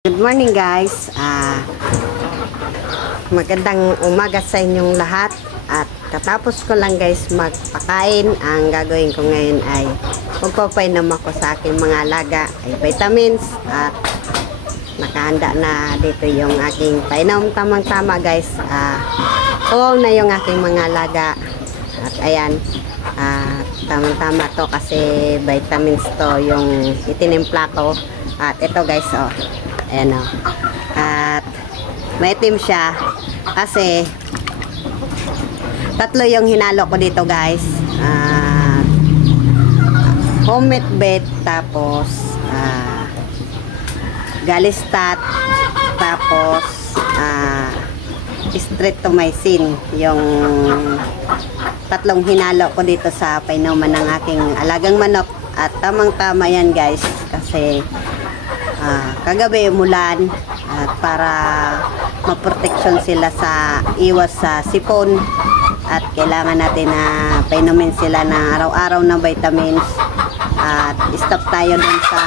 Good morning guys. Magandang umaga sa inyong lahat. At katapos ko lang guys magpakain. Ang gagawin ko ngayon ay magpapainom ako sa aking mga alaga ay vitamins. At nakahanda na dito yung aking painom. Tamang tama guys. Tuwaw na yung aking mga alaga. At ayan. Tamang tama to kasi vitamins to yung itinimpla ko. At ito guys ayan o. At maitim siya kasi tatlo yung hinalo ko dito guys. Homemade bet, tapos Galistat, tapos Streptomycin, yung tatlong hinalo ko dito sa painuman ng aking alagang manok. At tamang tama yan guys kasi kagabi umulan at para maproteksyon sila sa iwas sa sipon at kailangan natin na painumin sila na araw-araw ng vitamins at stop tayo dun sa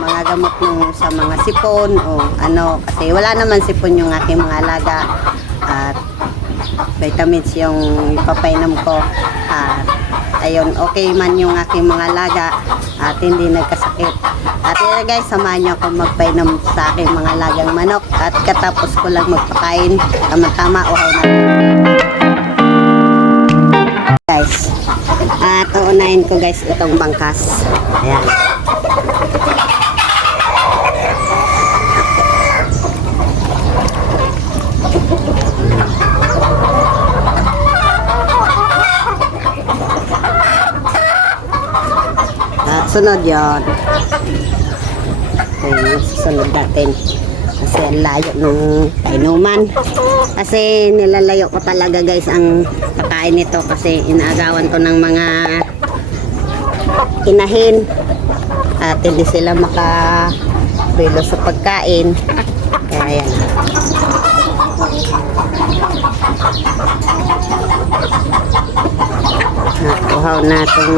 mga gamot nung sa mga sipon o ano kasi wala naman sipon yung aking mga alaga at vitamins yung ipapainom ko at ayun okay man yung aking mga alaga at hindi nagkasakit. At yun guys, samahan nyo ako magpainom sa aking mga alagang manok at katapos ko lang magpakain, tama-tama uhaw na guys. At uunahin ko guys itong bangkas, ayan. At sunod yun. Okay, susunod natin. Kasi ang layo nung painuman. Kasi nilalayo ko talaga guys ang pakain nito kasi inaagawan ko ng mga inahin. At hindi sila makabilo sa pagkain. Kaya yan. At uhaw na itong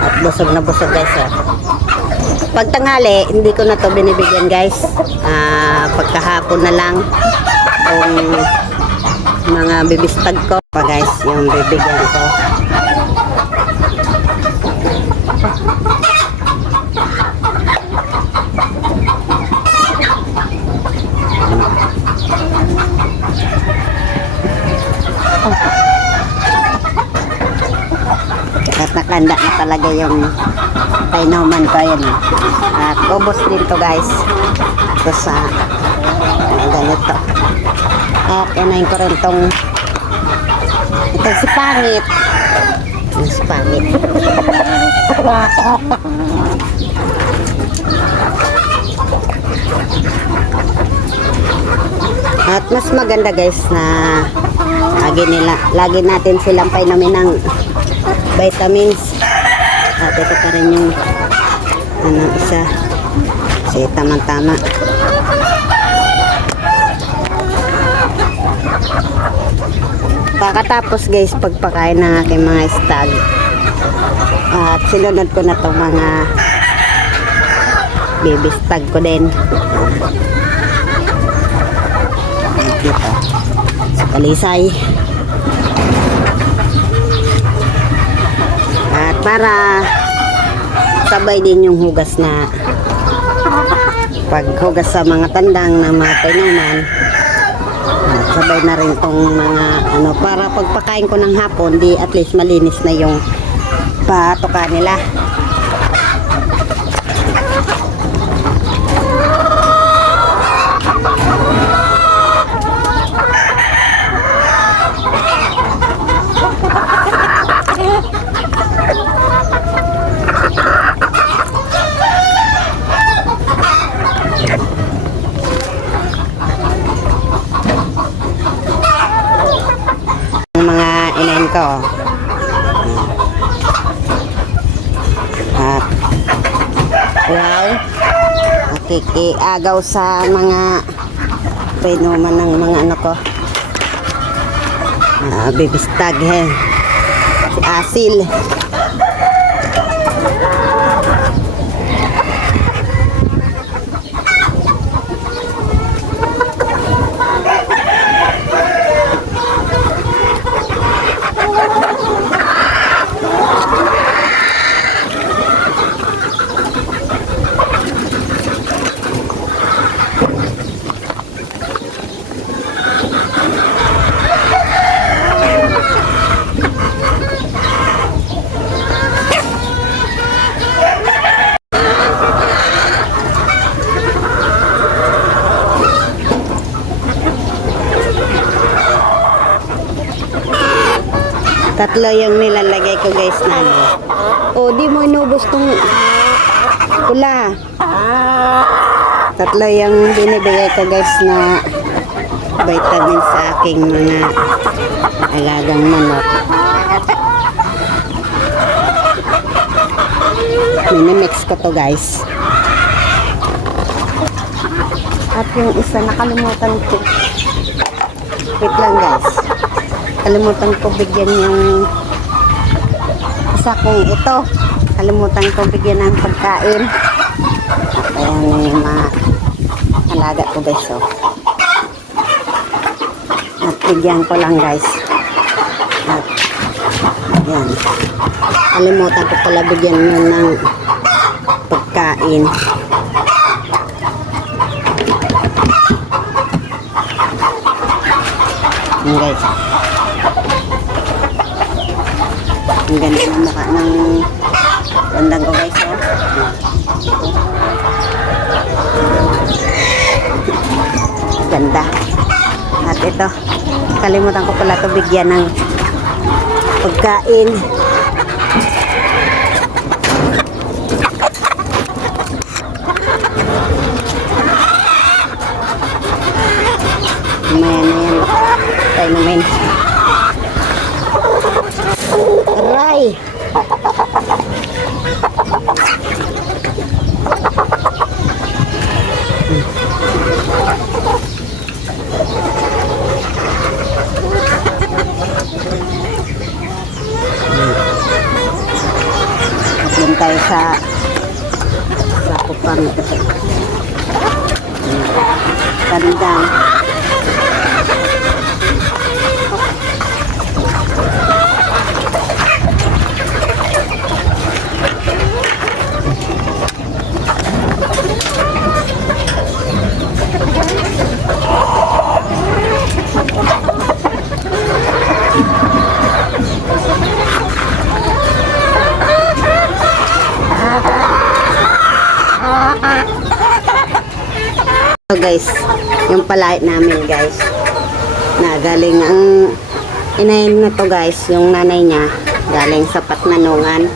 at busog na busog guys Pag tanghali hindi ko na to binibigyan guys. Pagkahapon na lang kung mga bibistag ko pa guys yung bibigyan ko. At nakanda na talaga yung painuman ko yun. At ubos din to guys. Ito sa ganito. At unahin ko rin itong si Pangit. Si Pangit. At mas maganda guys na lagi natin silang painumin ng vitamins. At ito pa rin yung isa kasi tamang-tama. Pagkatapos guys pagpakain ng aking mga stag at sinunod ko na itong mga baby stag ko din dito sa Talisay. At para sabay din yung hugas na paghugas sa mga tandang ng mga painuman. Sabay na rin tong mga para pagpakain ko ng hapon di at least malinis na yung patuka nila. Ko. At wow, nakikiagaw sa mga painuman ng mga ko bibistag si Asil. Tatlo yung nilalagay ko guys na ano. O, di mo inubos tong pula. Tatlo yung binibigay ko guys na vitamin sa aking mga alagang manok. Minimix ko to guys. At yung isa nakalimutan ko. Wait lang guys. Kalimutan ko bigyan yung isa kong ito. Kalimutan ko bigyan ng pagkain. At ayan na yung mga alaga ko guys. So. At bigyan ko lang guys. At ayan. Kalimutan ko pala bigyan yun ng pagkain. Ayan guys. Ang ganda ng mukha ng bandang ko guys. Oh. Ganda. At ito, kalimutan ko pala ito bigyan ng pagkain. Mamaya na yan. Tayo namin. Aray! Doon tayo sa kupang kandang. So guys, yung palait namin guys, na galing ang inayin na to guys, yung nanay niya galing sa Patmanungan.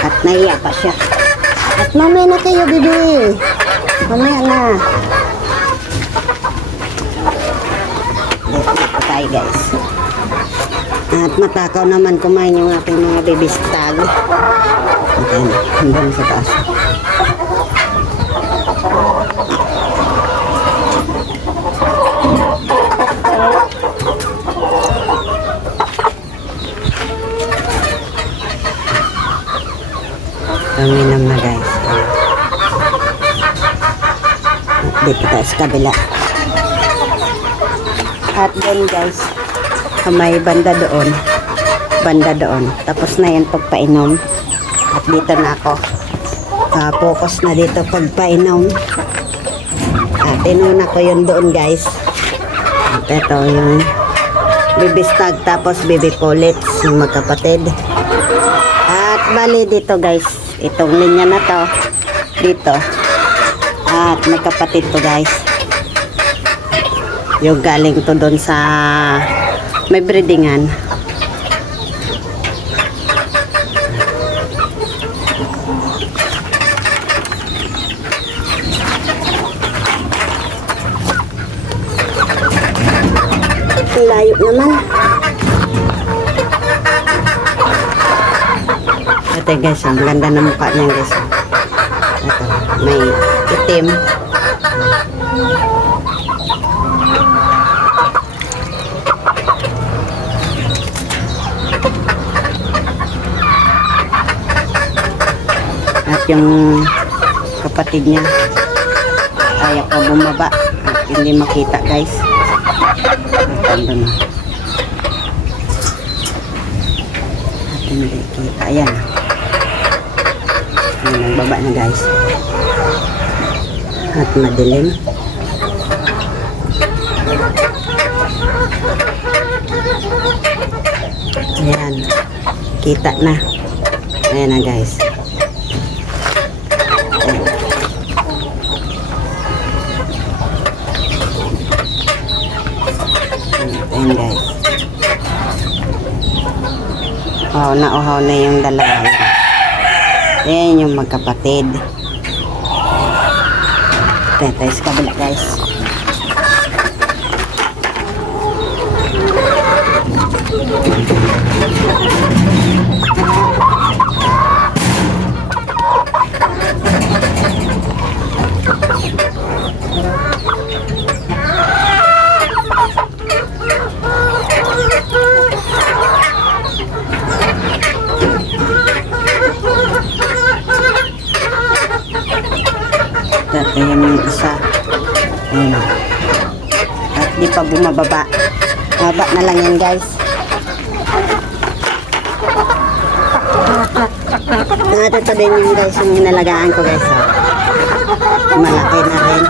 At naiya pa siya. At mamaya na kayo bibi, mamaya na. Dito tayo guys. At matakaw naman kumain yung aking mga bibistag. Ayan, hanggang sa taas. Kaminam na guys. Dito tayo sa kabila. At then guys, may banda doon, tapos na yan pagpainom. At dito na ako focus na dito pagpainom. At inuna ko yun doon guys. At ito yung bibistag tapos baby pullets, yung magkapatid. At bali dito guys, itong linya na to dito, at magkapatid to guys, yung galing to doon sa may breedingan. Layo naman. Ito guys, ang ganda ng mukha niya guys. Ito, may itim. At yung kapatid niya ayaw pa bumaba at hindi makita guys. Ganda na. At hindi kita. Ayan. Ayan, nagbaba na guys. At madilim. Ayan. Kita na. Ayan na guys. Ayan. Oh, nauhaw na yung dalawa. Ayan yung magkapatid. Tayo sa kabila guys. Ayan yung isa. Ayan. At di pa bumababa. Baba na lang yan guys. Ito din yung guys yung inalagaan ko guys. Malaki na rin.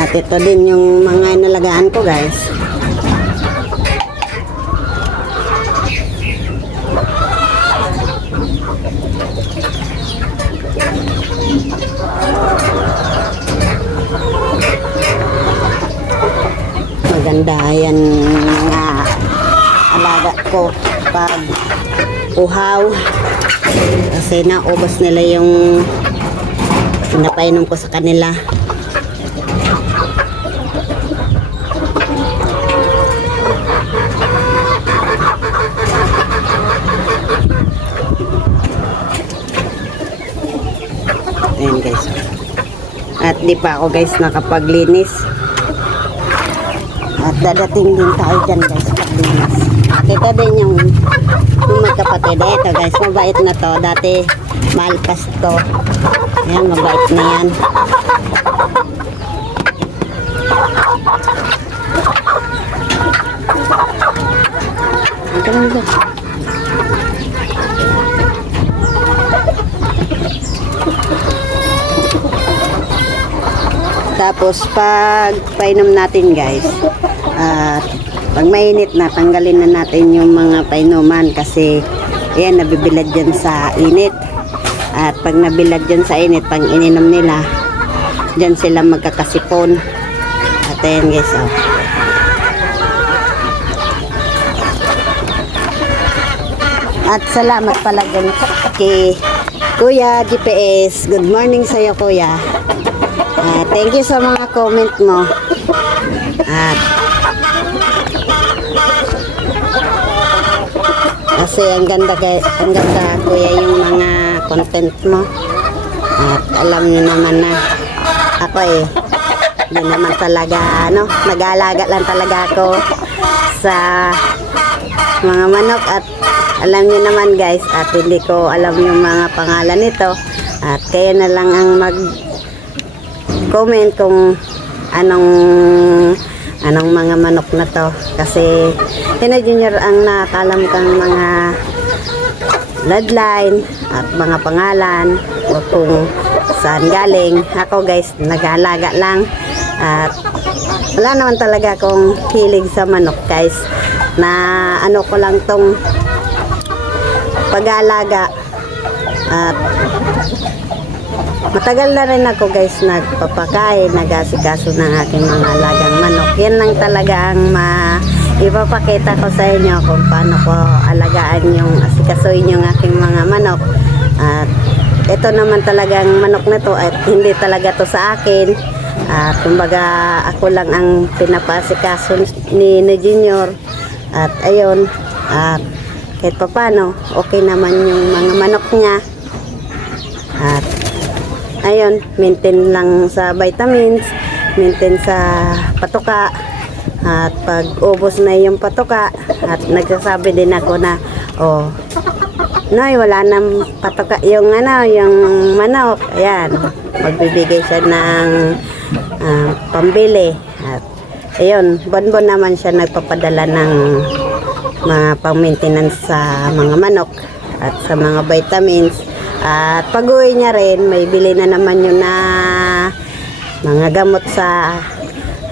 At ito din yung mga inalagaan ko guys. Maganda yan mga alaga ko pag uhaw. Kasi naubos nila yung pinapainom ko sa kanila. Ayan guys. At di pa ako guys nakapaglinis. At dadating din tayo dyan guys paglinis. At ito din yung magkapatid. Ito guys, mabait na to. Dati malpas to. Ayan, mabait na yan. Ito lang guys. Tapos pag painom natin guys, at pag mainit na, tanggalin na natin yung mga painuman kasi yan nabibilad dyan sa init. At pag nabilad dyan sa init, pang ininom nila, dyan sila magkakasipon. At ayan guys, oh. At salamat pala dyan kay Kuya GPS. Good morning sa'yo Kuya. Thank you sa mga comment mo. At kasi ang ganda kuya yung mga content mo. At alam niyo naman na ako hindi naman talaga nag-aalaga lang talaga ako sa mga manok. At alam niyo naman guys, at hindi ko alam yung mga pangalan nito. At kayo na lang ang comment kung anong mga manok na to, kasi Tina Junior ang nakalam kang mga bloodline at mga pangalan o kung saan galing. Ako guys, nag-aalaga lang at wala naman talaga akong hilig sa manok guys, na ko lang tong pag-aalaga. At matagal na rin ako guys nagpapakain, nag-asikaso ng aking mga alagang manok. Yan lang talaga ang ipapakita ko sa inyo kung paano ko alagaan yung asikasuin yung aking mga manok. At ito naman talagang manok na to at hindi talaga to sa akin. At kumbaga ako lang ang pinapasikaso ni Junior. At ayun, at kahit pa paano, okay naman yung mga manok niya. At ayun, maintain lang sa vitamins, maintain sa patuka. At pag ubos na yung patuka, at nagsasabi din ako na, Noy, wala nang patuka yung yung manok. Ayan, magbibigay siya ng pambili. At ayun, buwan-buwan naman siya nagpapadala ng mga pang-maintenance sa mga manok. at sa mga vitamins. At pag-uwi niya rin, may bili na naman yun na mga gamot sa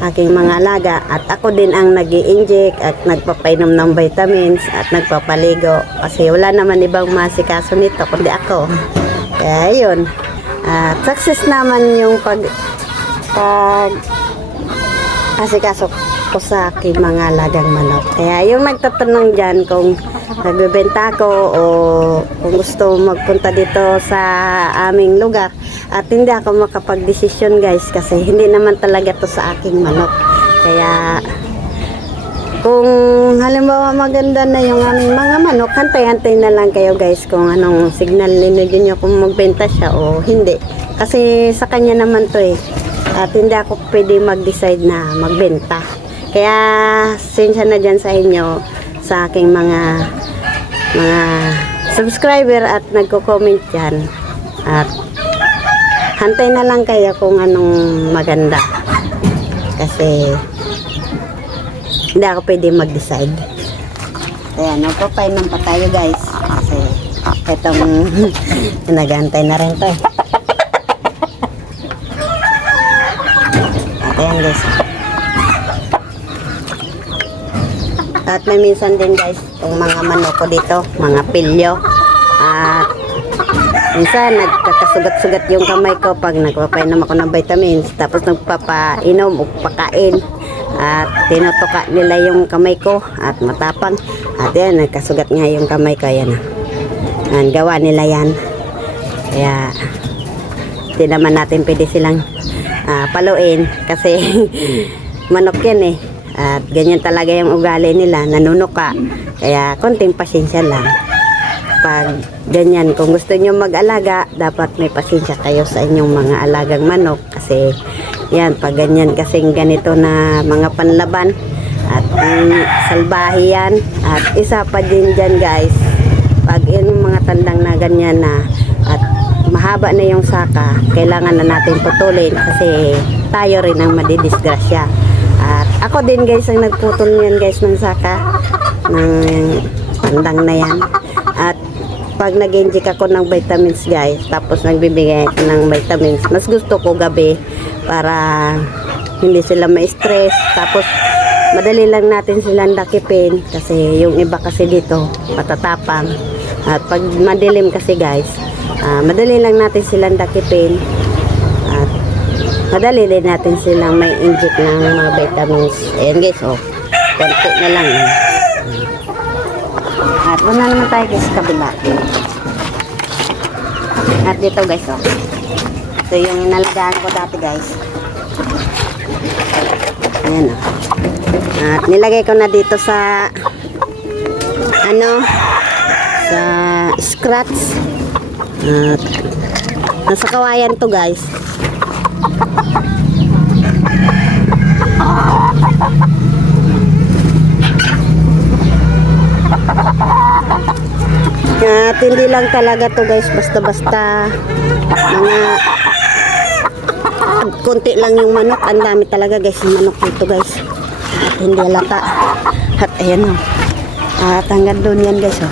aking mga alaga. At ako din ang nag-i-inject at nagpapainom ng vitamins at nagpapaligo. Kasi wala naman ibang masikaso nito kundi ako. Kaya yun. At success naman yung pag asikaso ko sa aking mga alagang manok. Kaya yung nagtatanong dyan kung nagbebenta ako o kung gusto magpunta dito sa aming lugar at hindi ako makapag-desisyon guys kasi hindi naman talaga to sa aking manok. Kaya kung halimbawa maganda na yung aming mga manok, hantay-hantay na lang kayo guys kung anong signal ninyo nyo kung magbenta siya o hindi. Kasi sa kanya naman to eh. At hindi ako pwede mag-decide na magbenta. Kaya sensya na dyan sa inyo, sa aking mga subscriber at nagko-comment dyan. At hantay na lang kayo kung anong maganda. Kasi hindi ako pwede mag-decide. Kaya nagpapainom pa tayo guys. Kasi itong nag-antay na rin to eh. At ayan guys. At may minsan din guys, itong mga manok ko dito, mga pilyo. At minsan nagkakasugat-sugat yung kamay ko pag nagpapainom ako ng vitamins. Tapos nagpapainom o pakain. At tinutuka nila yung kamay ko at matapang. At yan, nagkasugat nga yung kamay ko. Ayan na. Ayan, gawa nila yan. Kaya hindi naman natin pwede silang paluin kasi manok yan eh. At ganyan talaga yung ugali nila, nanunuka. Kaya konting pasensya lang. Pag ganyan, kung gusto nyo mag-alaga, dapat may pasensya kayo sa inyong mga alagang manok. Kasi yan, pag ganyan kasing ganito na mga panlaban at salbahi yan. At isa pa din dyan guys, pag yung mga tandang na ganyan na at mahaba na yung saka, kailangan na natin putulin kasi tayo rin ang madidisgrasya. At ako din guys ang nagputol niyan guys ng saka ng tandang na yan. At pag nag-inject ako ng vitamins guys, tapos nagbibigay ako ng vitamins, mas gusto ko gabi para hindi sila ma-stress. Tapos madali lang natin silang dakipin kasi yung iba kasi dito matatapang. At pag madilim kasi guys, madali lang natin silang dakipin. At madali din natin silang may inject ng mga vitamins. Ayan guys, oh. Konti na lang. At muna naman tayo guys sa kabila. At dito guys, oh. Ito yung inalagaan ko dati guys. Ayan, oh. At nilagay ko na dito sa sa scratch. At nasa kawayan to guys. At hindi lang talaga to guys basta-basta mga konti lang yung manok, ang dami talaga guys yung manok dito guys at hindi halata. At ayan o, at hanggang doon yan guys o,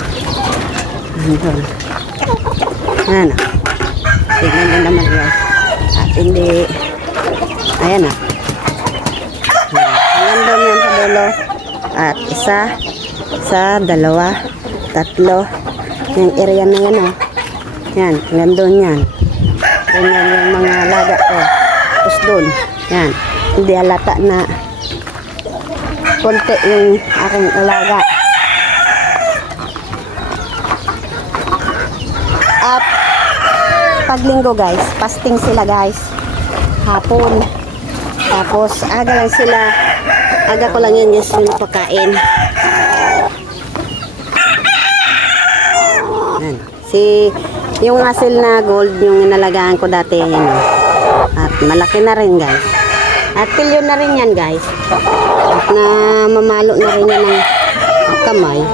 hanggang ayan o, tignan nyo naman guys at hindi, ayan o, hanggang doon yan sa dulo. At isa, dalawa, tatlo, yung area na yan o, yan, hanggang doon yan. Ganyan yung mga alaga ko. Tapos doon, yan, hindi halata na konti yung aking alaga. At pag linggo guys, fasting sila guys, hapon. Tapos aga lang sila, aga ko lang yan guys yung pagkain. Yan. Yung asil na gold, yung inalagaan ko dati, yan. At malaki na rin guys. At pilyo na rin yan guys. At na mamalo na rin yan ng kamay.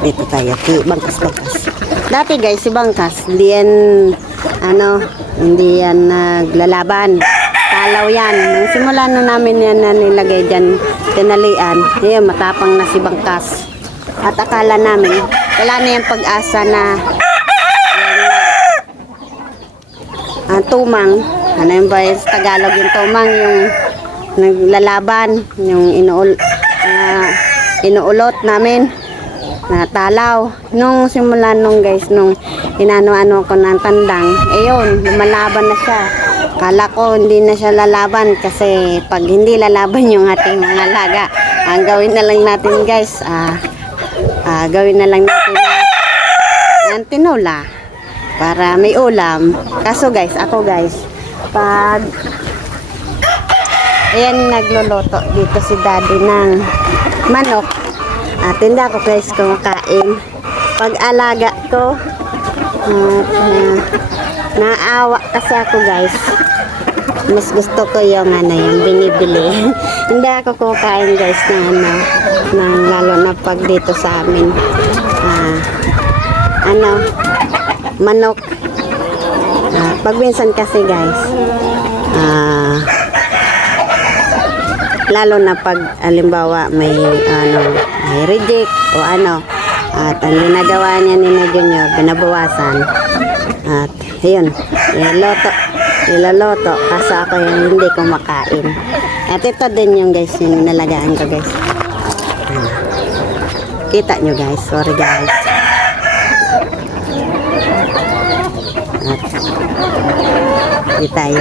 Ito tayo, bangkas-bangkas. Dati guys, si bangkas, hindi yan naglalaban. Dalaw yan. Nung simula na namin yan na nilagay dyan, tinalian, ayun, matapang na si Bangkas. At akala namin, wala na yung pag-asa na tumang. Ano yung ba sa Tagalog yung tumang, yung naglalaban, yung inuulot namin na talaw. Nung simula nung guys, nung inano-ano ko ng tandang, ayun, lumalaban na siya. Kala ko hindi na siya lalaban kasi pag hindi lalaban yung ating mga alaga, ang gawin na lang natin guys, gawin na lang natin ang tinola para may ulam. Kaso guys, ako guys, pag ayan, nagluluto dito si daddy ng manok at hindi ako guys kumakain. Pag alaga ko naawa kasi ako guys, mas gusto ko yung yung binibili. Hindi ako kumakain guys ng lalo na pag dito sa amin manok. Pag minsan kasi guys lalo na pag alimbawa may reject o at ang ginagawa niya ni Junior, binabawasan at yun, iloloto kasi ako yung hindi kumakain. At ito din yung guys, yung nalagaan ko guys. Kita nyo guys, sorry guys. At di tayo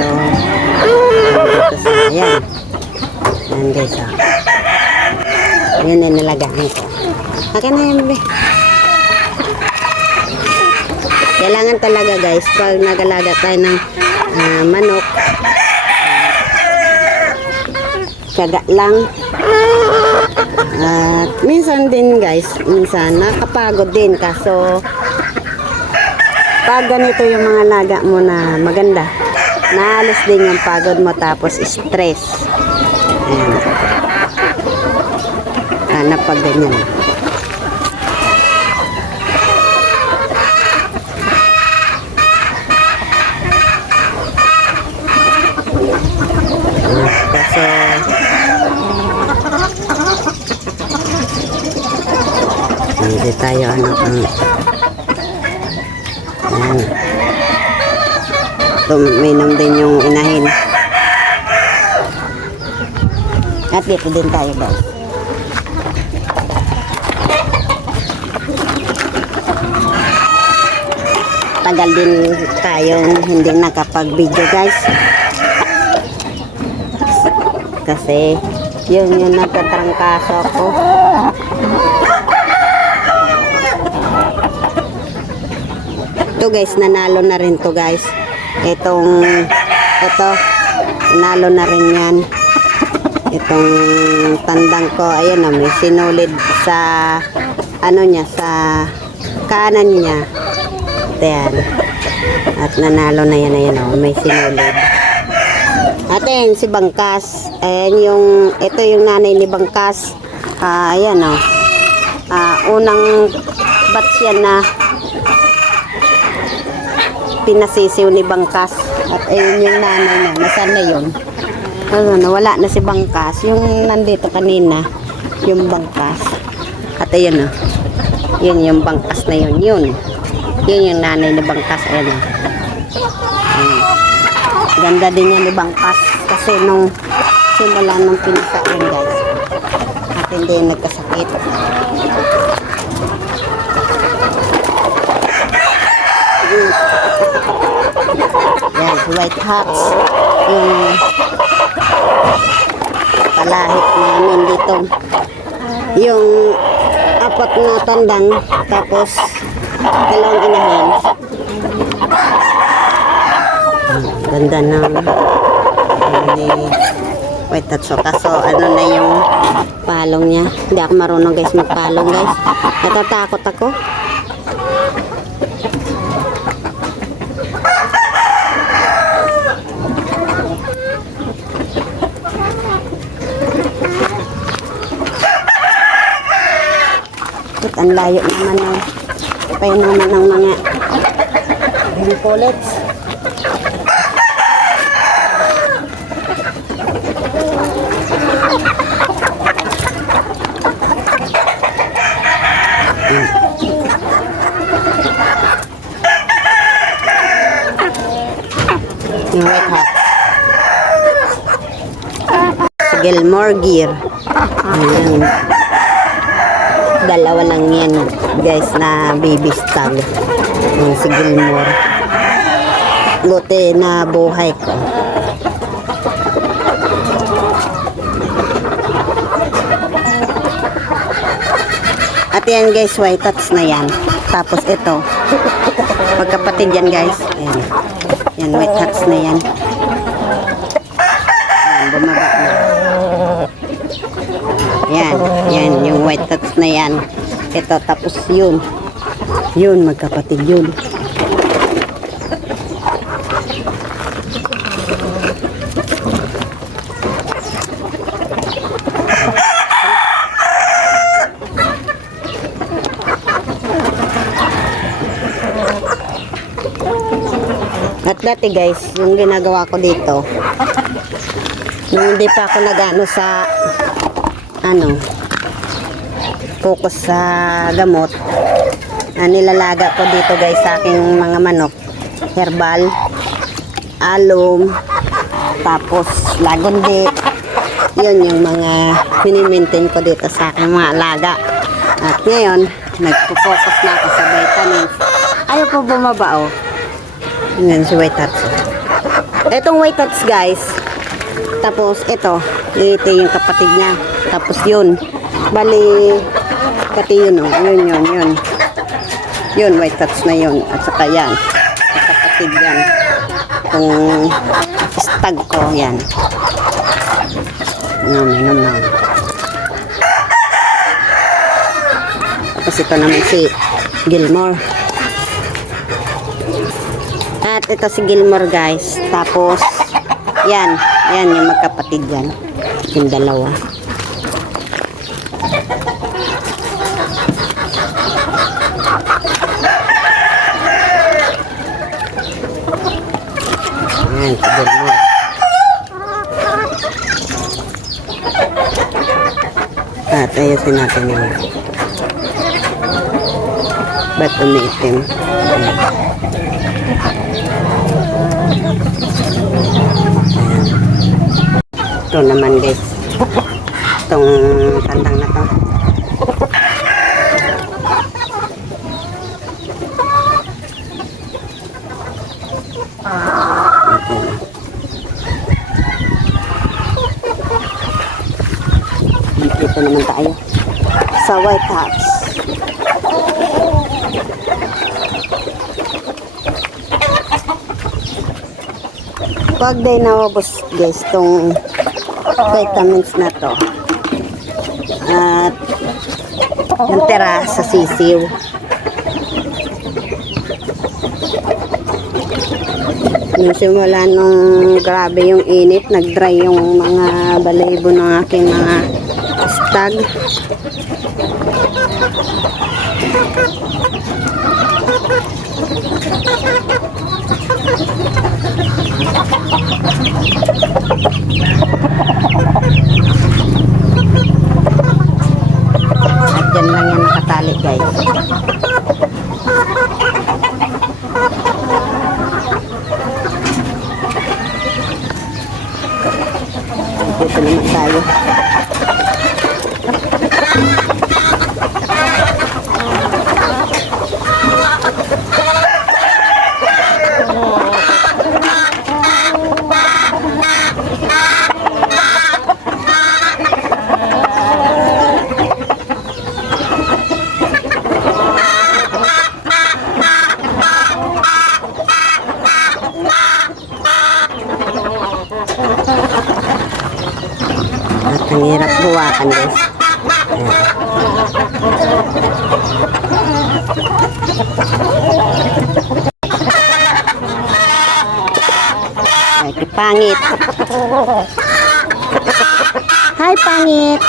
dito sa ayan guys, yun yung nalagaan ko. Akin na yun, be. Kailangan talaga guys, pag nagalaga tayo ng manok, tiyaga lang. At minsan din guys, minsan nakapagod din. Kaso pag ganito yung mga laga mo na maganda, naalis din yung pagod mo tapos stress. Ayan. Pag ganyan. Kasi hindi tayo tuminom din yung inahin. At dito din tayo guys. Tagal din tayong hindi nakapag-video guys. Kasi yun yung nagtatrangkaso ako. Ito guys, nanalo na rin to guys. Ito, nanalo na rin yan. Itong tandang ko, ayan o, may sinulid sa niya, sa kanan niya. Ayan. At nanalo na yan, ayan o, may sinulid. Atin, si Bangkas. Ayan ito yung nanay ni Bangkas. Ayan o. Unang batch yan na pinasisiw ni Bangkas. At ayun yung nanay na. Nasaan na yun? Wala na si Bangkas. Yung nandito kanina, yung Bangkas. At ayun o. Yun yung Bangkas na yun. Yun yung nanay ni Bangkas. Ayan o. Ganda din yan ni Bangkas. Kasi nung simula nung pinakain guys. At hindi nagkasakit. Yan, white hats. Yung palahit namin dito. Yung apat na tandang. Tapos dalawang inahin. Ganda ng white hats. Kaso na yung palong niya. Hindi ako marunong guys magpalong guys. Natatakot ako. Ang layo naman ng naman ng mga bullets. Gilmore Gear. Ayan. Dalawa lang yan guys na baby stag. Ayan, si Gilmore. Buti na buhay ko. At yan guys, white tats na yan. Tapos ito, magkapatid yan guys. Ayan. Yan, white tats na yan. Ayan, bumaba na. Yan, yan, yung white tats na yan. Ito, tapos yun. Yun, magkapatid yun. At dati guys, yung ginagawa ko dito, nung hindi pa ako nag-ano sa focus sa gamot, nilalaga ko dito guys sa aking mga manok, herbal, alum, tapos lagundi. Yun yung mga pinimaintain ko dito sa aking mga alaga. At ngayon, nagpo-focus na ako sa vitamins. Ayaw po bumaba oh. Yan si white tats. Itong white tats guys, tapos ito yung kapatid niya. Tapos yun, bali pati yun oh, yun white tats na yun. At saka yan, kapatid yan, itong stag ko yan. Nom. Tapos ito naman si Gilmore. At ito si Gilmore guys. Tapos yan yung magkapatid yan. Yung dalawa. Yan si Gilmore. At ayusin natin yung ba't umiitim. Ito naman guys, itong tandang na to. Dito naman tayo sa white tats. Pag day nawabos guys itong vitamins na to, at yung tira sa sisiw, nung simula nung grabe yung init, nag-dry yung mga balahibo ng aking mga stag. At dyan lang yan nakatali guys. Dito naman tayo. At ang hirap buwakan guys. Ay, pangit. Hi, pangit.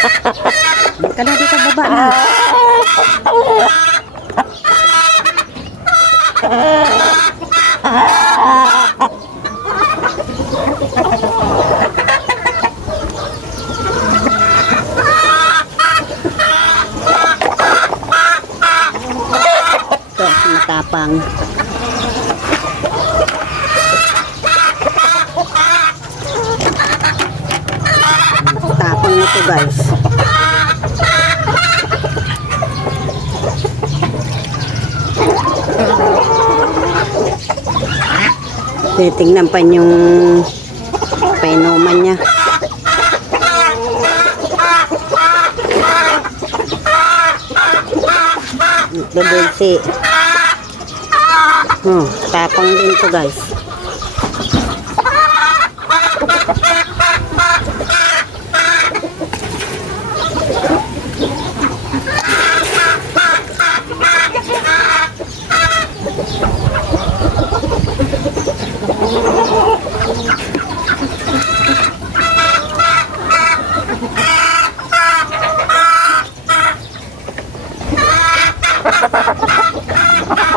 Ka na dito, baba na. Ito, matapang. Tapang nito guys. Titingnan pa yung painuman niya. Debulsi. Tapang din to guys.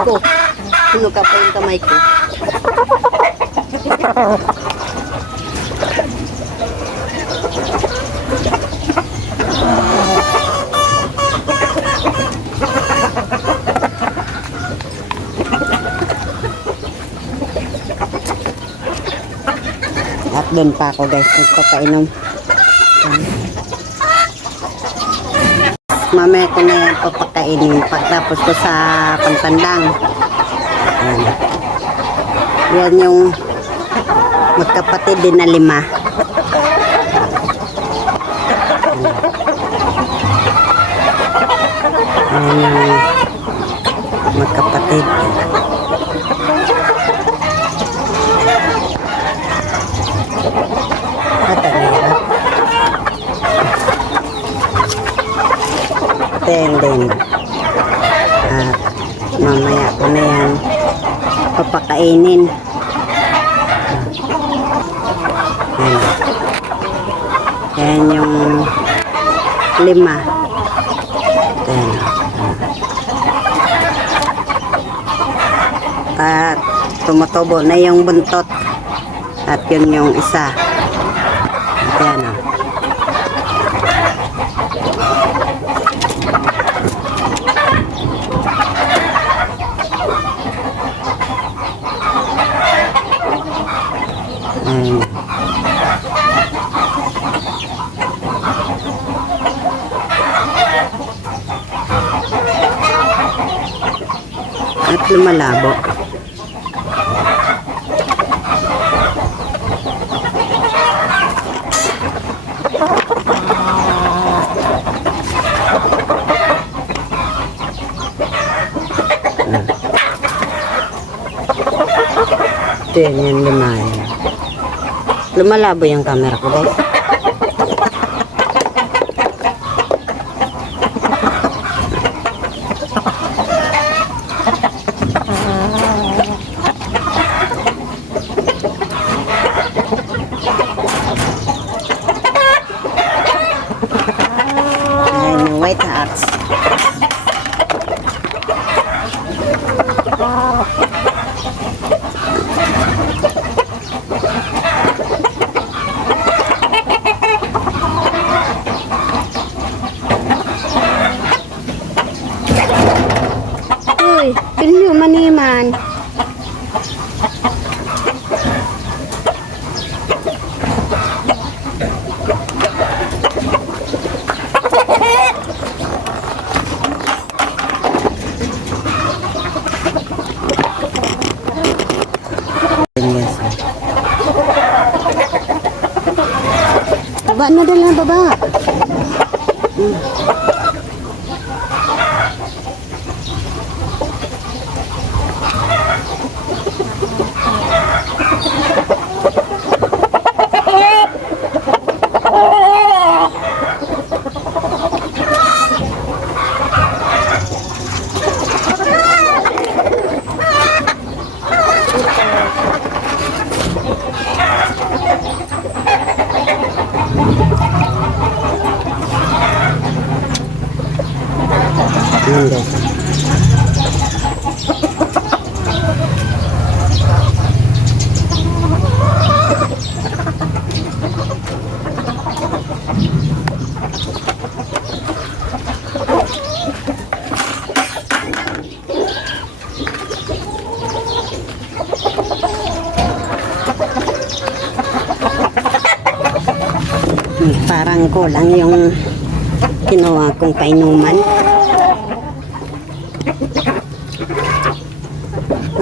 Ko, puno ka pa yung kamay ko. At doon pa ako guys, nagpapainom. Mamaya ko na yan papakainin pagtapos ko sa pantandang. Yan yung magkapatid din na 5. Yan yung magkapatid. At ang hirap. Din. At mamaya ko na yan papakainin. Yan yung 5. Yan. At tumutubo na yung buntot. At yun yung isa. Yan o. At lumalabo. Ito yan, lumalabo yung camera ko guys. Ayan yung white hearts. Uy, pinyo maniman. Baba na dala, baba. Ayan guys. Parang kulang yung kinuha kong painuman.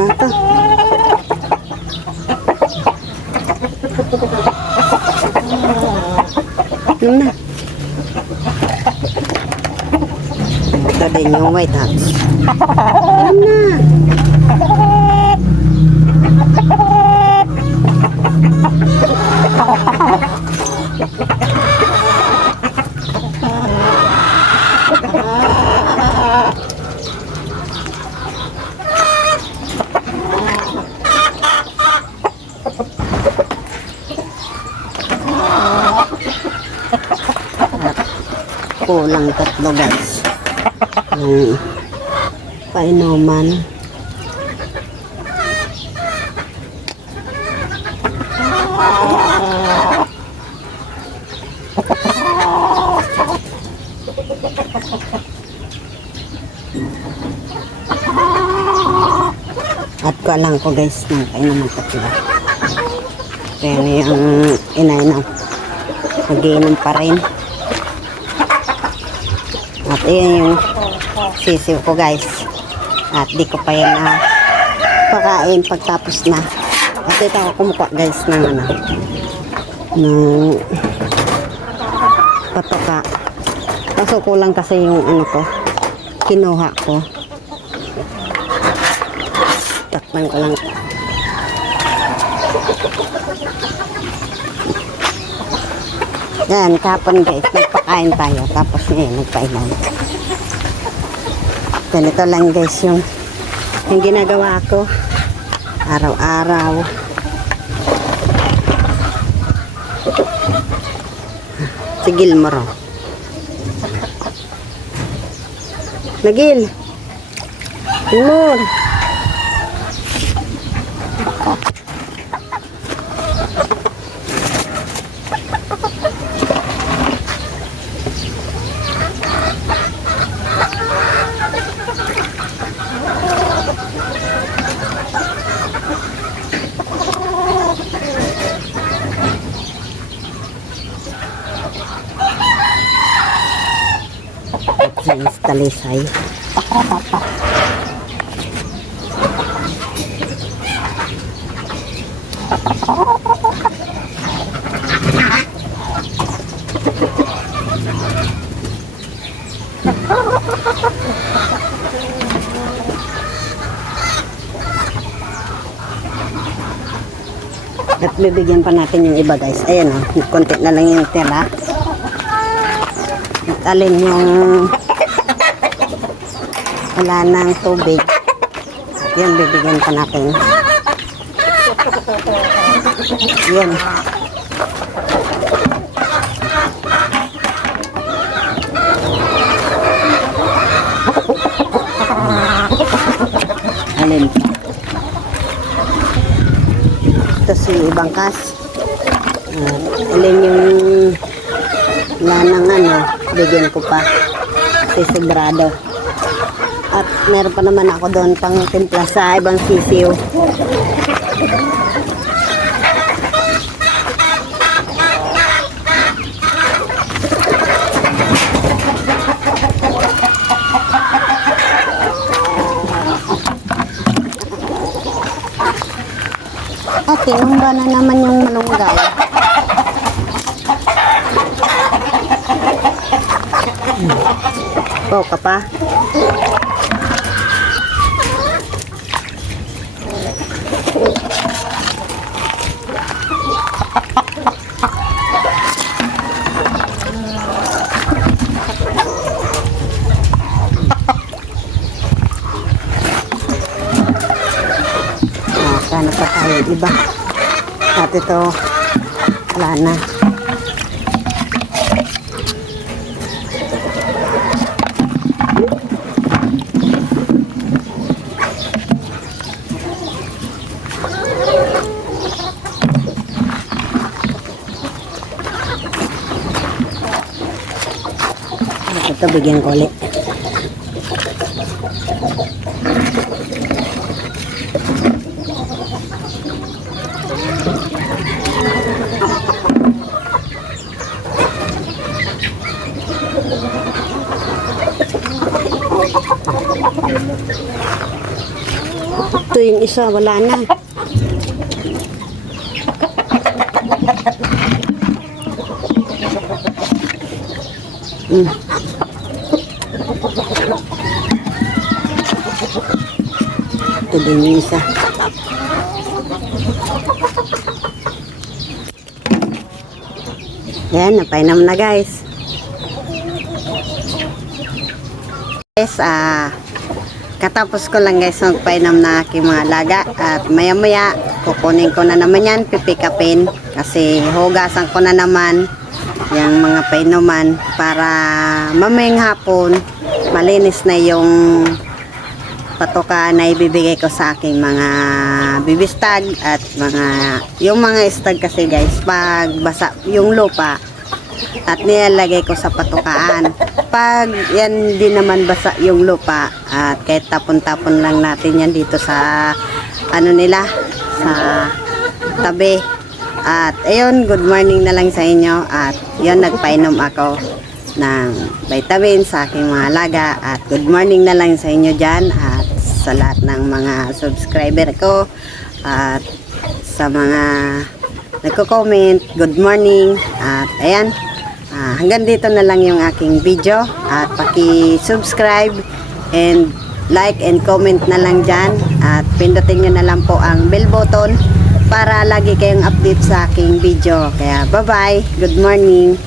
Ito. Inom na. Ito din yung white house. Inom na. Kulang 3 guys. Yung painuman. At kulang ko guys ng painuman 3. Kaya yung inainom. Mag-iinom pa rin. At yun yung sisiw ko guys. At di ko pa yan pakain pagtapos na. At ito ako kumukuha guys ng ng patoka. Kaso kulang kasi yung ko, kinuha ko. Takpan ko lang. Yan, kapon guys, nagpakain tayo. Tapos ngayon, nagpainom. Ganito lang guys yung ginagawa ko. Araw-araw. Sigil mo ro. Nagil. Timur. Sa instalisay. At bibigyan pa natin yung iba guys. Ayan o, konti na lang yung tira. At alin yung wala ng tubig. At yan, bibigyan pa natin. Yan. Alin. Ito si Bangkas. Alin yung lanang bigyan ko pa. Si Sobrado. At meron pa naman ako doon pang timpla sa ibang sisiw. At tinumba na naman yung malunggay. Oh, ka pa? Sana pa tayo iba. At ito, wala na. Ito, bigyan ko ulit. Ito yung isa, wala na. Ito din yung isa. Yan, napainom na guys. Guys, katapos ko lang guys magpainom na aking mga alaga at maya maya kukunin ko na naman yan, pipikapin kasi hugasan ko na naman yung mga painuman para mamayang hapon malinis na yung patoka na ibibigay ko sa aking mga bibistag at yung mga stag kasi guys pag basa yung lupa at nilalagay ko sa patukaan. Pag yan din naman basa yung lupa at kahit tapon-tapon lang natin yan dito sa ano nila sa tabi. At ayun, good morning na lang sa inyo at yun nagpainom ako ng vitamin sa aking mga alaga at good morning na lang sa inyo dyan at sa lahat ng mga subscriber ko at sa mga nagko-comment, good morning at ayan. Hanggang dito na lang yung aking video at paki-subscribe and like and comment na lang dyan at pindutin nyo na lang po ang bell button para lagi kayong update sa aking video. Kaya bye bye, good morning.